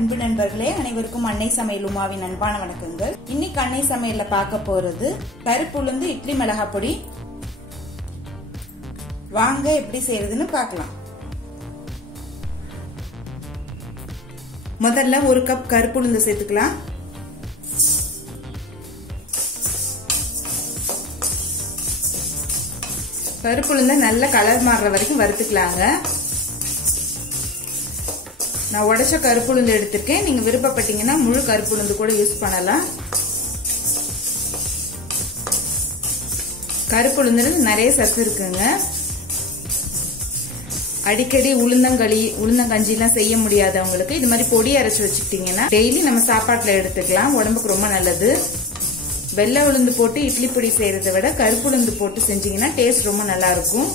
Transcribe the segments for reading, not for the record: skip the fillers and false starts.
அன்பு நண்பர்களே, அனைவருக்கும் அன்னை சமையல் உமாவின் அன்பான வணக்கங்கள். இன்னைக்கு அன்னை சமையல்ல பார்க்க போறது கருப்பு உளுந்து இட்லி மிளகாய் பொடி. வாங்க எப்படி செய்யறதுன்னு பார்க்கலாம். முதல்ல ஒரு கப் கருப்பு உளுந்து சேர்த்துக்கலாம். கருப்பு உளுந்த நல்ல கலர் மாறுற வரைக்கும் வறுத்துக்கலாங்க. நான் உடைச்ச கருப்பு உளுந்து எடுத்திருக்கேன். நீங்க விருப்பப்பட்டீங்கன்னா முழு கருப்பு உளுந்து கூட யூஸ் பண்ணலாம். கருப்பு உளுந்துல நிறைய சத்து இருக்குங்க. அடிக்கடி உளுந்தங்கஞ்சி எல்லாம் செய்ய முடியாதவங்களுக்கு இது மாதிரி பொடி அரைச்சு வச்சுக்கிட்டீங்கன்னா டெய்லி நம்ம சாப்பாட்டுல எடுத்துக்கலாம். உடம்புக்கு ரொம்ப நல்லது. வெள்ளை உளுந்து போட்டு இட்லி பொடி செய்யறதை விட கருப்பு உளுந்து போட்டு செஞ்சீங்கன்னா டேஸ்ட் ரொம்ப நல்லா இருக்கும்.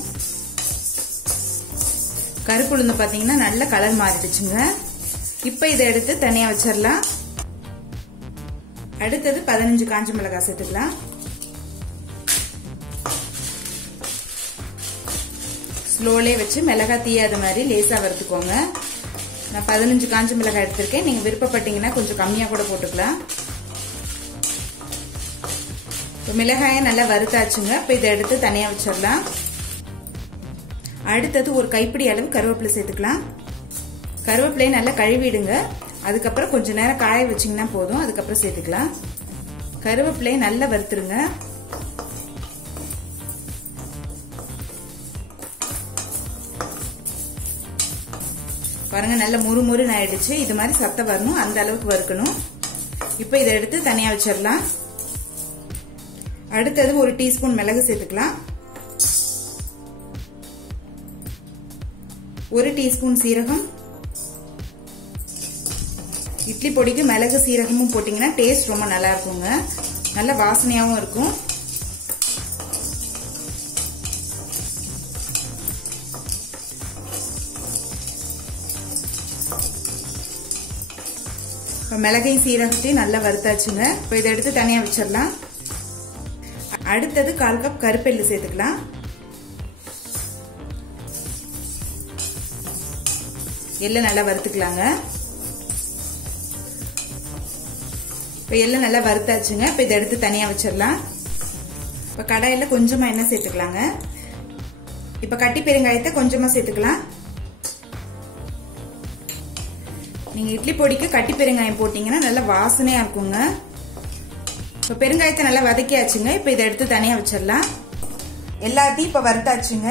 கருப்பு உளுந்து பாத்தீங்கன்னா நல்ல கலர் மாறிடுச்சுங்க. இப்ப இதை எடுத்து தனியா வச்சிடலாம். அடுத்தது 15 காஞ்ச மிளகாய் சேர்த்துக்கலாம். ஸ்லோலே வச்சு மிளகாய் தீயாத மாதிரி லேசா வறுத்துக்கோங்க. நான் 15 காஞ்ச மிளகாய் எடுத்திருக்கேன். நீங்க விருப்பப்பட்டீங்கன்னா கொஞ்சம் கம்மியா கூட போட்டுக்கலாம். மிளகாய நல்லா வறுத்தாச்சுங்க. இப்ப இதை எடுத்து தனியா வச்சிடலாம். அடுத்தது ஒரு கைப்பிடி அளவு கருவேப்பிலை சேர்த்துக்கலாம். கருவேப்பிலையை நல்லா கழுவிடுங்க. அதுக்கப்புறம் கொஞ்ச நேரம் காய வச்சிங்கன்னா போதும். அதுக்கப்புறம் சேர்த்துக்கலாம். கருவேப்பிலையை நல்லா வறுத்துருங்க. பாருங்க நல்லா முறுமுறுன்னு ஆயிடுச்சு. இது மாதிரி சத்தம் வரணும், அந்த அளவுக்கு வறுக்கணும். இப்ப இதை எடுத்து தனியா வச்சிடலாம். அடுத்தது ஒரு டீஸ்பூன் மிளகு சேர்த்துக்கலாம். 1 டீஸ்பூன் சீரகம். இட்லி பொடிக்கு மிளகு சீரகமும் போட்டீங்கன்னா டேஸ்ட் ரொம்ப நல்லா இருக்குங்க. நல்ல வாசனையாவும் இருக்கும். மிளகையும் சீரகத்தையும் நல்லா வறுத்தாச்சுங்க. இப்ப இதை எடுத்து தனியா வச்சிடலாம். அடுத்தது 1/4 கப் கருப்பெள்ளு சேர்த்துக்கலாம். எல்லாம் நல்லா வறுத்துக்கலாங்க. இப்ப எல்லாம் நல்லா வறுத்தாச்சுங்க. இப்ப இதை எடுத்து தனியா வச்சிடலாம். இப்ப கடாயில கொஞ்சமா எண்ணெய் சேர்த்துக்கலாங்க. இப்ப கட்டி பெருங்காயத்தை கொஞ்சமா சேர்த்துக்கலாம். நீங்க இட்லி பொடிக்கு கட்டி பெருங்காயம் போட்டீங்கன்னா நல்லா வாசனையா இருக்குங்க. இப்ப பெருங்காயத்தை நல்லா வதக்கியாச்சுங்க. இப்ப இதை எடுத்து தனியா வச்சிடலாம். எல்லாத்தையும் இப்ப வறுத்தாச்சுங்க.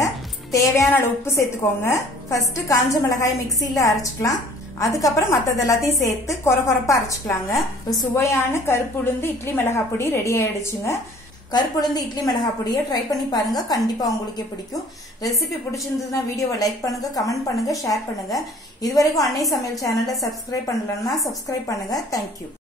தேவையான அளவு உப்பு சேர்த்துக்கோங்க. ஃபர்ஸ்ட் காஞ்ச மிளகாய் மிக்சியில அரைச்சுக்கலாம். அதுக்கப்புறம் மத்தது எல்லாத்தையும் சேர்த்து கொரகொரப்பா அரைச்சுக்கலாங்க. இப்ப சுவையான கருப்பு உளுந்து இட்லி மிளகாய் பொடி ரெடி ஆயிடுச்சுங்க. கருப்பு உளுந்து இட்லி மிளகாய் பொடியை ட்ரை பண்ணி பாருங்க. கண்டிப்பா உங்களுக்கே பிடிக்கும். ரெசிபி பிடிச்சிருந்ததுன்னா வீடியோவை லைக் பண்ணுங்க, கமெண்ட் பண்ணுங்க, ஷேர் பண்ணுங்க. இதுவரைக்கும் அன்னை சமையல் சேனலை சப்ஸ்கிரைப் பண்ணலன்னா சப்ஸ்கிரைப் பண்ணுங்க. தேங்க்யூ.